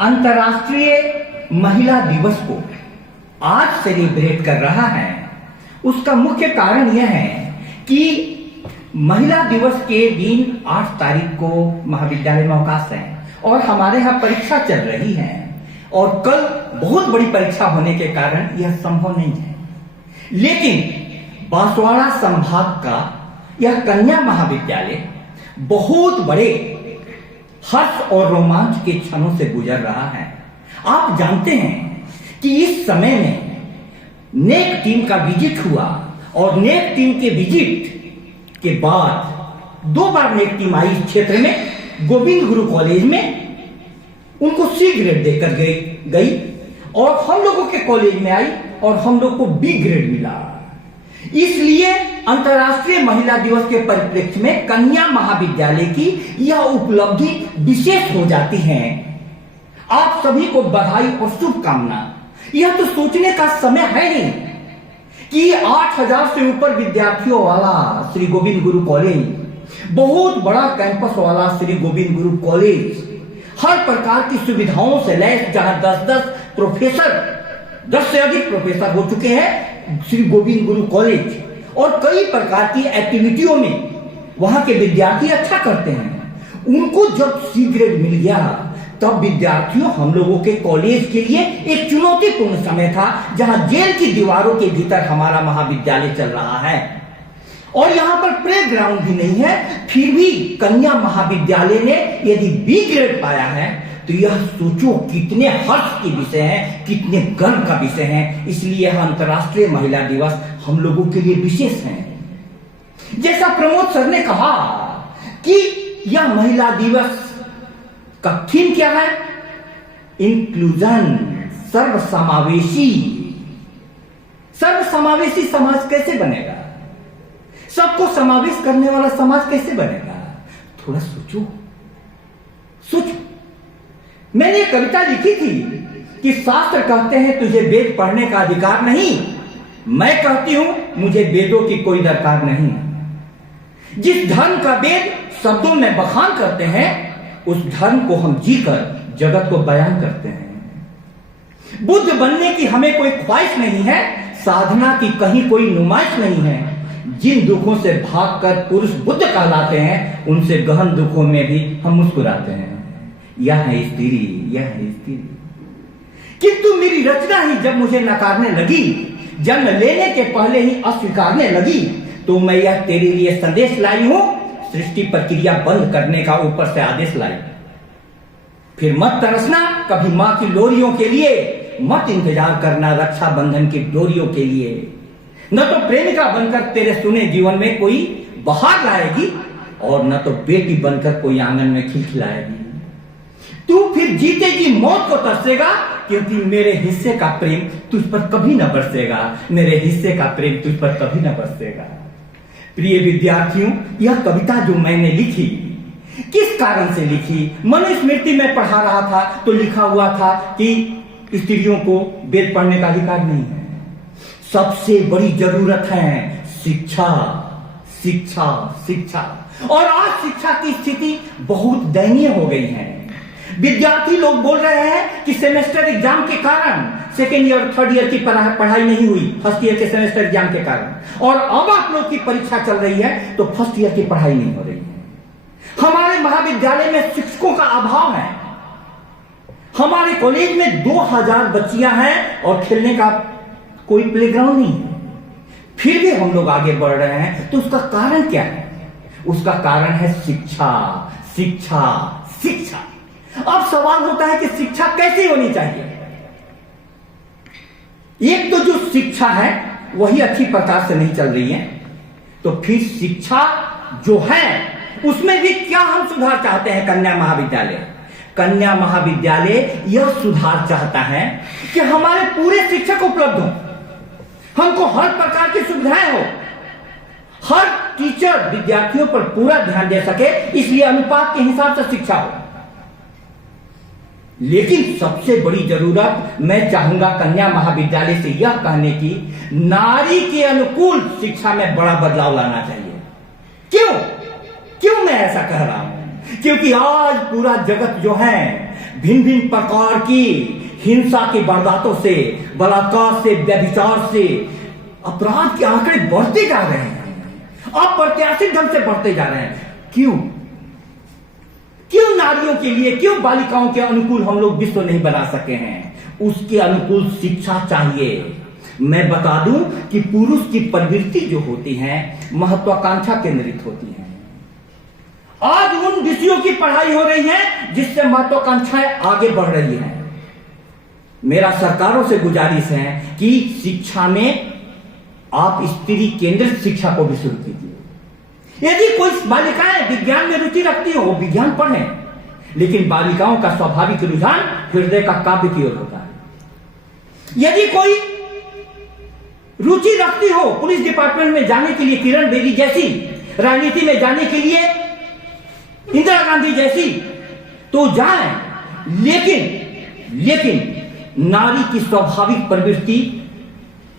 अंतर्राष्ट्रीय महिला दिवस को आज सेलिब्रेट कर रहा है। उसका मुख्य कारण यह है कि महिला दिवस के दिन 8 तारीख को महाविद्यालय में अवकाश है और हमारे यहाँ परीक्षा चल रही है और कल बहुत बड़ी परीक्षा होने के कारण यह संभव नहीं है। लेकिन बांसवाड़ा संभाग का यह कन्या महाविद्यालय बहुत बड़े हर्ष और रोमांच के क्षणों से गुजर रहा है। आप जानते हैं कि इस समय में नेक टीम का विजिट हुआ और नेक टीम के विजिट के बाद 2 बार नेक टीम आई इस क्षेत्र में, गोविंद गुरु कॉलेज में उनको C ग्रेड देकर गई और हम लोगों के कॉलेज में आई और हम लोग को B ग्रेड मिला। इसलिए अंतर्राष्ट्रीय महिला दिवस के परिप्रेक्ष्य में कन्या महाविद्यालय की यह उपलब्धि विशेष हो जाती है। आप सभी को बधाई और शुभकामना। यह तो सोचने का समय है ही कि 8000 से ऊपर विद्यार्थियों वाला श्री गोविंद गुरु कॉलेज, बहुत बड़ा कैंपस वाला श्री गोविंद गुरु कॉलेज, हर प्रकार की सुविधाओं से लैस, जहां 10 प्रोफेसर, 10 से अधिक प्रोफेसर हो चुके हैं श्री गोविंद गुरु कॉलेज, और कई प्रकार की एक्टिविटियों में वहां के विद्यार्थी अच्छा करते हैं। उनको जब C ग्रेड मिल गया तब विद्यार्थियों, हम लोगों के कॉलेज के लिए एक चुनौतीपूर्ण समय था, जहां जेल की दीवारों के भीतर हमारा महाविद्यालय चल रहा है और यहां पर प्ले ग्राउंड भी नहीं है। फिर भी कन्या महाविद्यालय ने यदि B ग्रेड पाया है तो यह सोचो कितने हर्ष के विषय है, कितने गर्व का विषय है। इसलिए यह अंतर्राष्ट्रीय महिला दिवस हम लोगों के लिए विशेष है। जैसा प्रमोद सर ने कहा कि यह महिला दिवस का थीम क्या है? इंक्लूजन, सर्वसमावेशी। सर्वसमावेशी समाज कैसे बनेगा? सबको समावेश करने वाला समाज कैसे बनेगा? थोड़ा सोचो। मैंने एक कविता लिखी थी कि शास्त्र कहते हैं तुझे वेद पढ़ने का अधिकार नहीं, मैं कहती हूं मुझे वेदों की कोई दरकार नहीं। जिस धर्म का वेद शब्दों में बखान करते हैं, उस धर्म को हम जीकर जगत को बयान करते हैं। बुद्ध बनने की हमें कोई ख्वाहिश नहीं है, साधना की कहीं कोई नुमाइश नहीं है। जिन दुखों से भागकर पुरुष बुद्ध कहलाते हैं, उनसे गहन दुखों में भी हम मुस्कुराते हैं। यह है स्त्री। किंतु मेरी रचना ही जब मुझे नकारने लगी, जन्म लेने के पहले ही अस्वीकारने लगी, तो मैं यह तेरे लिए संदेश लाई हूं, सृष्टि प्रक्रिया बंद करने का ऊपर से आदेश लाई। फिर मत तरसना कभी मां की लोरियों के लिए, मत इंतजार करना रक्षाबंधन की डोरियों के लिए। न तो प्रेमिका बनकर तेरे सुने जीवन में कोई बहार लाएगी और न तो बेटी बनकर कोई आंगन में खिलखिलाएगी। तू फिर जीतेगी मौत को तरसेगा, क्योंकि मेरे हिस्से का प्रेम तुझ पर कभी न बरसेगा। मेरे हिस्से का प्रेम तुझ पर कभी न बरसेगा। प्रिय विद्यार्थियों, यह कविता जो मैंने लिखी, किस कारण से लिखी? मनुस्मृति में पढ़ा रहा था तो लिखा हुआ था कि स्त्रियों को वेद पढ़ने का अधिकार नहीं है। सबसे बड़ी जरूरत है शिक्षा। और आज शिक्षा की स्थिति बहुत दयनीय हो गई है। विद्यार्थी लोग बोल रहे हैं कि सेमेस्टर एग्जाम के कारण सेकेंड ईयर, थर्ड ईयर की पढ़ाई नहीं हुई, फर्स्ट ईयर के सेमेस्टर एग्जाम के कारण, और अब आप लोग की परीक्षा चल रही है तो फर्स्ट ईयर की पढ़ाई नहीं हो रही है। हमारे महाविद्यालय में शिक्षकों का अभाव है। हमारे कॉलेज में 2000 बच्चियां हैं और खेलने का कोई प्लेग्राउंड नहीं है। फिर भी हम लोग आगे बढ़ रहे हैं, तो उसका कारण क्या है? उसका कारण है शिक्षा। अब सवाल होता है कि शिक्षा कैसी होनी चाहिए? एक तो जो शिक्षा है वही अच्छी प्रकार से नहीं चल रही है, तो फिर शिक्षा जो है उसमें भी क्या हम सुधार चाहते हैं? कन्या महाविद्यालय यह सुधार चाहता है कि हमारे पूरे शिक्षक उपलब्ध हो, हमको हर प्रकार की सुविधाएं हो, हर टीचर विद्यार्थियों पर पूरा ध्यान दे सके, इसलिए अनुपात के हिसाब से शिक्षा हो। लेकिन सबसे बड़ी जरूरत मैं चाहूंगा कन्या महाविद्यालय से यह कहने की, नारी के अनुकूल शिक्षा में बड़ा बदलाव लाना चाहिए। क्यों मैं ऐसा कह रहा हूं? क्योंकि आज पूरा जगत जो है भिन्न भिन्न प्रकार की हिंसा की वारदातों से, बलात्कार से, व्यभिचार से अपराध के आंकड़े बढ़ते जा रहे हैं, अप्रत्याशित ढंग से बढ़ते जा रहे हैं। क्यों नारियों के लिए, क्यों बालिकाओं के अनुकूल हम लोग विश्व नहीं बना सके हैं? उसके अनुकूल शिक्षा चाहिए। मैं बता दूं कि पुरुष की प्रवृत्ति जो होती है महत्वाकांक्षा केंद्रित होती है। आज उन विषयों की पढ़ाई हो रही है जिससे महत्वाकांक्षाएं आगे बढ़ रही हैं। मेरा सरकारों से गुजारिश है कि शिक्षा में आप स्त्री केंद्रित शिक्षा को भी शुरू कीजिए। यदि कोई बालिकाएं विज्ञान में रुचि रखती हो, विज्ञान पढ़ें, लेकिन बालिकाओं का स्वाभाविक रुझान हृदय का काव्य की ओर होता है। यदि कोई रुचि रखती हो पुलिस डिपार्टमेंट में जाने के लिए, किरण बेदी जैसी, राजनीति में जाने के लिए इंदिरा गांधी जैसी, तो जाएं। लेकिन नारी की स्वाभाविक प्रवृत्ति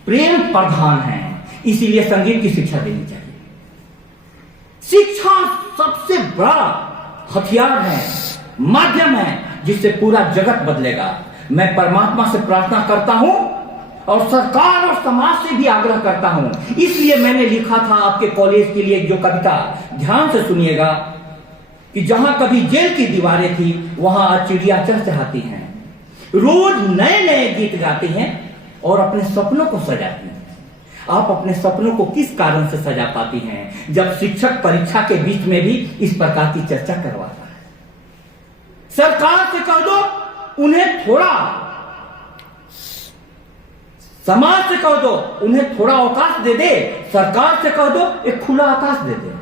प्रेम प्रधान है, इसीलिए संगीत की शिक्षा देनी चाहिए। शिक्षा सबसे बड़ा हथियार है, माध्यम है जिससे पूरा जगत बदलेगा। मैं परमात्मा से प्रार्थना करता हूं और सरकार और समाज से भी आग्रह करता हूं। इसलिए मैंने लिखा था आपके कॉलेज के लिए जो कविता, ध्यान से सुनिएगा, कि जहां कभी जेल की दीवारें थी वहां आज चिड़िया चहचहाती हैं, रोज नए नए गीत गाती हैं और अपने सपनों को सजाती हैं। आप अपने सपनों को किस कारण से सजा पाती हैं? जब शिक्षक परीक्षा के बीच में भी इस प्रकार की चर्चा करवाता है। सरकार से कह दो उन्हें थोड़ा, समाज से कह दो उन्हें थोड़ा अवकाश दे दे, सरकार से कह दो एक खुला आकाश दे दे।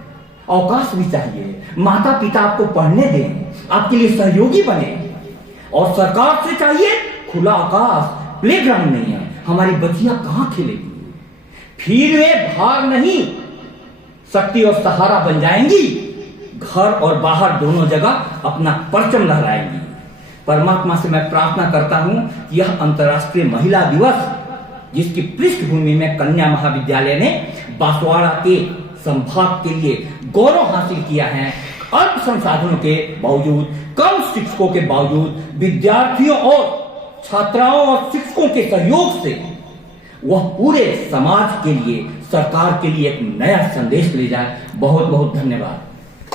अवकाश भी चाहिए, माता पिता आपको पढ़ने दें, आपके लिए सहयोगी बने, और सरकार से चाहिए खुला आकाश। प्लेग्राउंड नहीं है, हमारी बच्चियां कहां खेलेगी? फिर वे भार नहीं, शक्ति और सहारा बन जाएंगी, घर और बाहर दोनों जगह अपना परचम लहराएंगी। परमात्मा से मैं प्रार्थना करता हूं कि यह अंतर्राष्ट्रीय महिला दिवस, जिसकी पृष्ठभूमि में कन्या महाविद्यालय ने बांसवाड़ा के संभाग के लिए गौरव हासिल किया है, अल्प संसाधनों के बावजूद, कम शिक्षकों के बावजूद, विद्यार्थियों और छात्राओं और शिक्षकों के सहयोग से वह पूरे समाज के लिए, सरकार के लिए एक नया संदेश ले जाए। बहुत बहुत धन्यवाद।